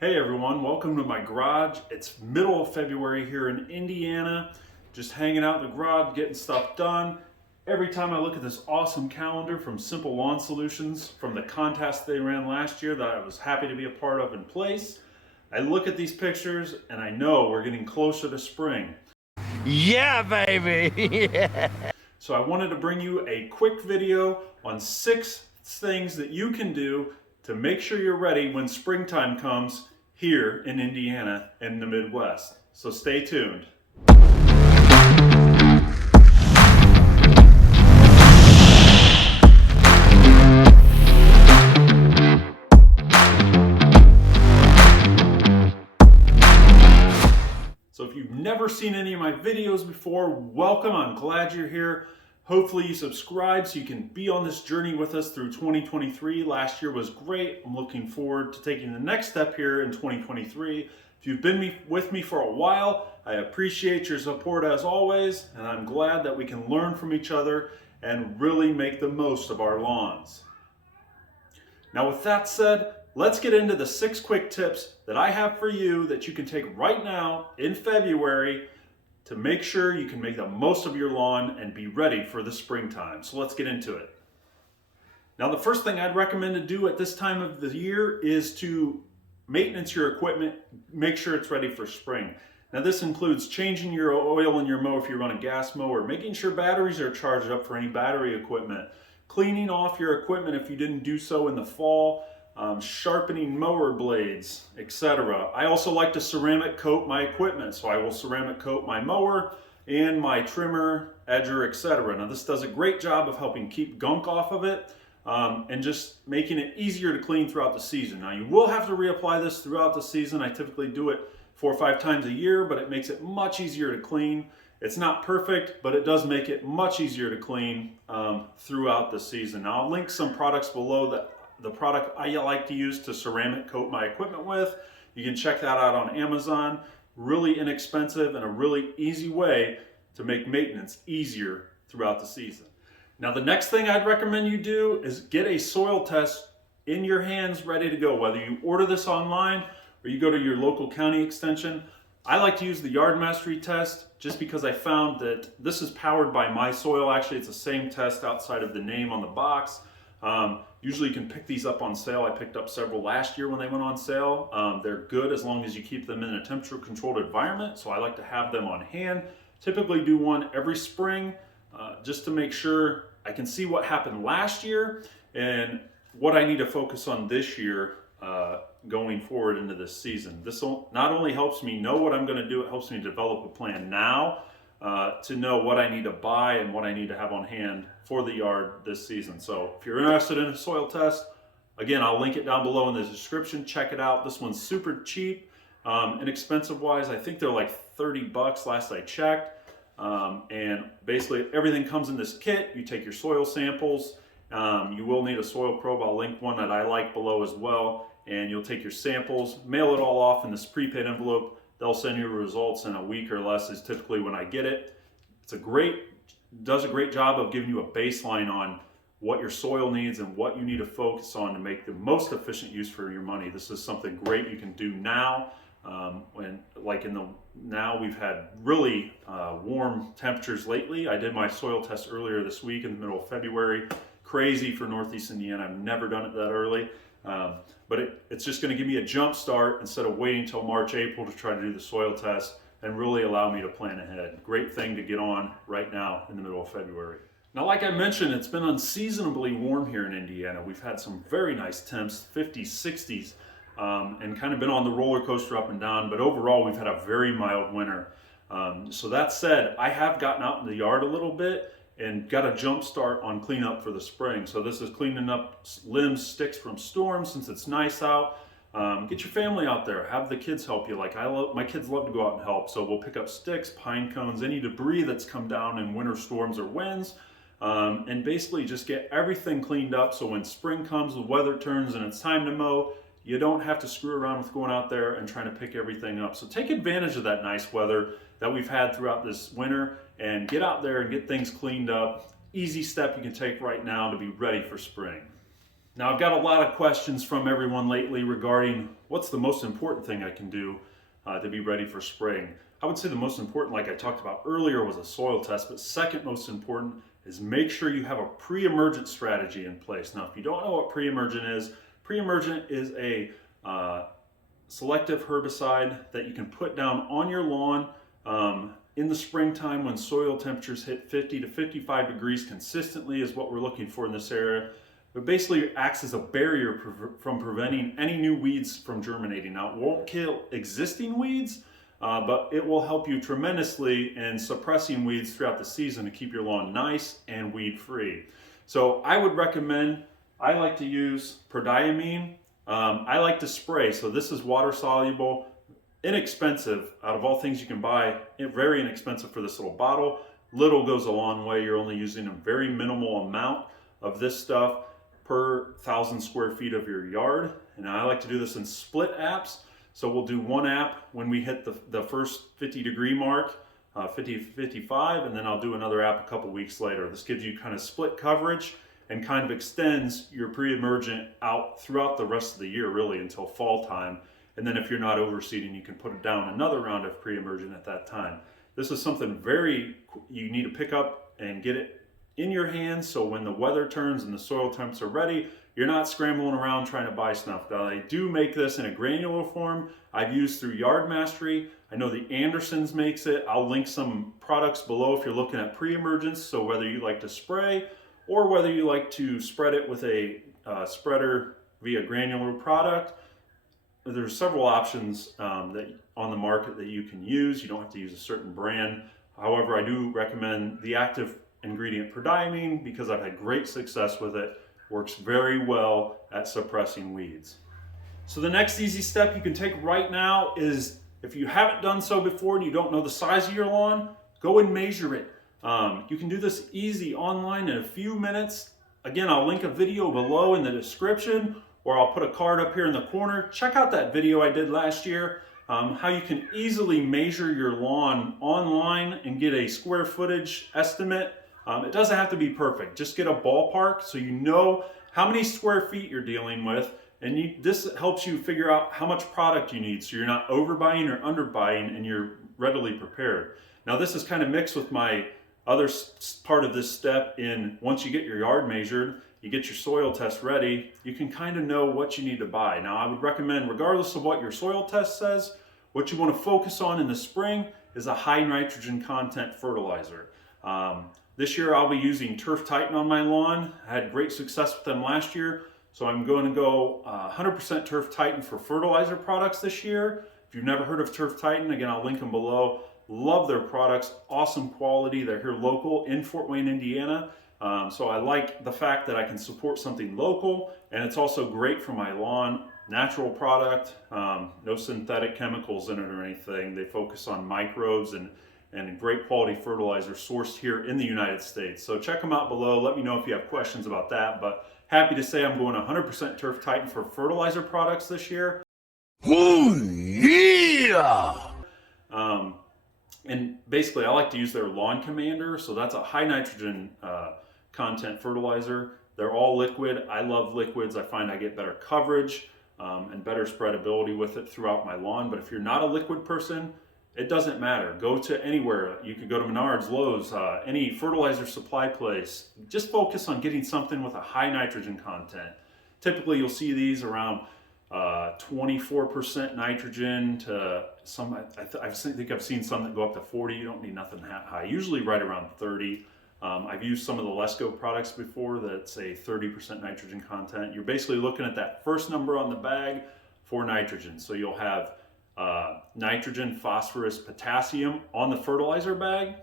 Hey everyone, welcome to my garage. It's middle of February here in Indiana. Just hanging out in the garage, getting stuff done. Every time I look at this awesome calendar from Simple Lawn Solutions from the contest they ran last year that I was happy to be a part of in place, I look at these pictures and I know we're getting closer to spring. Yeah, baby! Yeah. So I wanted to bring you a quick video on 6 things that you can do to make sure you're ready when springtime comes here in Indiana and the Midwest. So stay tuned. So if you've never seen any of my videos before, welcome. I'm glad you're here. Hopefully you subscribe so you can be on this journey with us through 2023. Last year was great. I'm looking forward to taking the next step here in 2023. If you've been with me for a while, I appreciate your support as always, and I'm glad that we can learn from each other and really make the most of our lawns. Now with that said, let's get into the 6 quick tips that I have for you that you can take right now in February to make sure you can make the most of your lawn and be ready for the springtime. So let's get into it. Now the first thing I'd recommend to do at this time of the year is to maintenance your equipment, make sure it's ready for spring. Now this includes changing your oil in your mower if you run a gas mower, making sure batteries are charged up for any battery equipment, cleaning off your equipment if you didn't do so in the fall, sharpening mower blades, etc. I also like to ceramic coat my equipment, so I will ceramic coat my mower and my trimmer, edger, etc. Now this does a great job of helping keep gunk off of it and just making it easier to clean throughout the season. Now you will have to reapply this throughout the season. I typically do it 4 or 5 times a year, but it makes it much easier to clean. It's not perfect, but it does make it much easier to clean throughout the season. Now I'll link some products below that the product I like to use to ceramic coat my equipment with. You can check that out on Amazon. Really inexpensive and a really easy way to make maintenance easier throughout the season. Now the next thing I'd recommend you do is get a soil test in your hands ready to go. Whether you order this online or you go to your local county extension, I like to use the Yard Mastery test just because I found that this is powered by My Soil. Actually, it's the same test outside of the name on the box. Usually you can pick these up on sale. I picked up several last year when they went on sale. They're good as long as you keep them in a temperature controlled environment. So I like to have them on hand. Typically do one every spring just to make sure I can see what happened last year and what I need to focus on this year going forward into this season. This not only helps me know what I'm going to do, it helps me develop a plan now to know what I need to buy and what I need to have on hand for the yard this season. So if you're interested in a soil test, again, I'll link it down below in the description. Check it out. This one's super cheap. Inexpensive wise, I think they're like 30 bucks last I checked. And basically everything comes in this kit. You take your soil samples. You will need a soil probe. I'll link one that I like below as well. And you'll take your samples, mail it all off in this prepaid envelope. They'll send you results in a week or less is typically when I get it. Does a great job of giving you a baseline on what your soil needs and what you need to focus on to make the most efficient use for your money. This is something great you can do now. Now we've had really warm temperatures lately. I did my soil test earlier this week in the middle of February. Crazy for Northeast Indiana. I've never done it that early. But it's just going to give me a jump start instead of waiting until March, April to try to do the soil test and really allow me to plan ahead. Great thing to get on right now in the middle of February. Now, like I mentioned, it's been unseasonably warm here in Indiana. We've had some very nice temps, 50s, 60s, and kind of been on the roller coaster up and down, but overall we've had a very mild winter. So that said, I have gotten out in the yard a little bit and got a jump start on cleanup for the spring. So this is cleaning up limbs, sticks from storms since it's nice out. Get your family out there, have the kids help you. My kids love to go out and help. So we'll pick up sticks, pine cones, any debris that's come down in winter storms or winds, and basically just get everything cleaned up. So when spring comes, the weather turns and it's time to mow, you don't have to screw around with going out there and trying to pick everything up. So take advantage of that nice weather that we've had throughout this winter and get out there and get things cleaned up. Easy step you can take right now to be ready for spring. Now, I've got a lot of questions from everyone lately regarding what's the most important thing I can do to be ready for spring. I would say the most important, like I talked about earlier, was a soil test, but second most important is make sure you have a pre-emergent strategy in place. Now, if you don't know what pre-emergent is a selective herbicide that you can put down on your lawn in the springtime when soil temperatures hit 50 to 55 degrees consistently is what we're looking for in this area. But basically it acts as a barrier from preventing any new weeds from germinating. Now, it won't kill existing weeds, but it will help you tremendously in suppressing weeds throughout the season to keep your lawn nice and weed free. So I would recommend, I like to use prodiamine. I like to spray, so this is water soluble, inexpensive out of all things you can buy, very inexpensive for this little bottle. Little goes a long way. You're only using a very minimal amount of this stuff per 1,000 square feet of your yard. And I like to do this in split apps. So we'll do one app when we hit the first 50 degree mark, 50 to 55, and then I'll do another app a couple weeks later. This gives you kind of split coverage and kind of extends your pre-emergent out throughout the rest of the year, really until fall time. And then if you're not overseeding, you can put down another round of pre-emergent at that time. This is something you need to pick up and get it in your hands, so when the weather turns and the soil temps are ready, you're not scrambling around trying to buy stuff. Now, I do make this in a granular form. I've used through Yard Mastery. I know the Andersons makes it. I'll link some products below if you're looking at pre-emergence, so whether you like to spray or whether you like to spread it with a spreader via granular product. There's several options that on the market that you can use. You don't have to use a certain brand. However, I do recommend the active ingredient prodiamine because I've had great success with it. Works very well at suppressing weeds. So the next easy step you can take right now is, if you haven't done so before and you don't know the size of your lawn, go and measure it. You can do this easy online in a few minutes. Again, I'll link a video below in the description, or I'll put a card up here in the corner. Check out that video I did last year, how you can easily measure your lawn online and get a square footage estimate. It doesn't have to be perfect. Just get a ballpark so you know how many square feet you're dealing with, and this helps you figure out how much product you need so you're not overbuying or underbuying and you're readily prepared. Now, this is kind of mixed with my other part of this step in once you get your yard measured, you get your soil test ready, you can kind of know what you need to buy. Now, I would recommend, regardless of what your soil test says, what you want to focus on in the spring is a high nitrogen content fertilizer. This year I'll be using Turf Titan on my lawn. I had great success with them last year, so I'm going to go 100% Turf Titan for fertilizer products this year. If you've never heard of Turf Titan, again, I'll link them below. Love their products, awesome quality. They're here local in Fort Wayne, Indiana. So I like the fact that I can support something local, and it's also great for my lawn. Natural product, no synthetic chemicals in it or anything. They focus on microbes and great quality fertilizer sourced here in the United States. So check them out below. Let me know if you have questions about that. But happy to say I'm going 100% Turf Titan for fertilizer products this year. Ooh, yeah! And basically, I like to use their Lawn Commander. So that's a high nitrogen content fertilizer. They're all liquid. I love liquids. I find I get better coverage and better spreadability with it throughout my lawn. But if you're not a liquid person, it doesn't matter. Go to anywhere. You could go to Menards, Lowe's, any fertilizer supply place. Just focus on getting something with a high nitrogen content. Typically, you'll see these around 24% nitrogen to some. I think I've seen some that go up to 40. You don't need nothing that high. Usually right around 30. I've used some of the Lesco products before that say 30% nitrogen content. You're basically looking at that first number on the bag for nitrogen. So you'll have nitrogen, phosphorus, potassium on the fertilizer bag.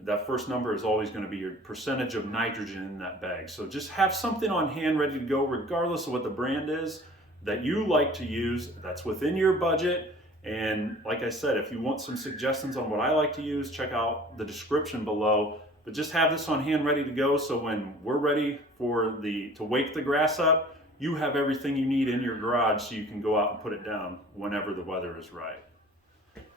That first number is always going to be your percentage of nitrogen in that bag. So just have something on hand ready to go, regardless of what the brand is that you like to use, that's within your budget. And like I said, if you want some suggestions on what I like to use, check out the description below. But just have this on hand ready to go, so when we're ready to wake the grass up, you have everything you need in your garage so you can go out and put it down whenever the weather is right.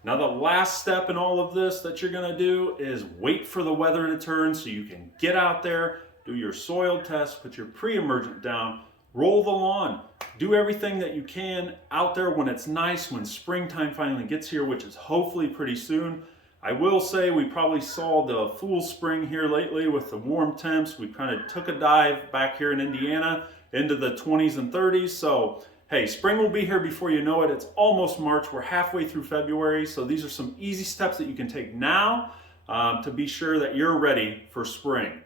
Now, the last step in all of this that you're going to do is wait for the weather to turn so you can get out there, do your soil test, put your pre-emergent down, roll the lawn, do everything that you can out there when it's nice, when springtime finally gets here, which is hopefully pretty soon. I will say we probably saw the full spring here lately with the warm temps. We kind of took a dive back here in Indiana into the 20s and 30s. So, hey, spring will be here before you know it. It's almost March. We're halfway through February. So these are some easy steps that you can take now to be sure that you're ready for spring.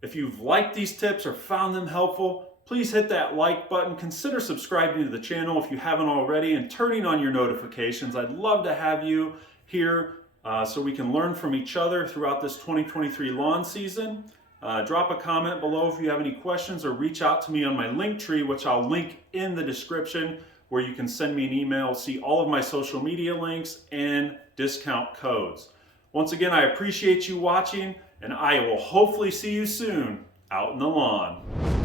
If you've liked these tips or found them helpful, please hit that like button. Consider subscribing to the channel if you haven't already and turning on your notifications. I'd love to have you here so we can learn from each other throughout this 2023 lawn season. Drop a comment below if you have any questions or reach out to me on my link tree, which I'll link in the description, where you can send me an email, see all of my social media links and discount codes. Once again, I appreciate you watching, and I will hopefully see you soon out in the lawn.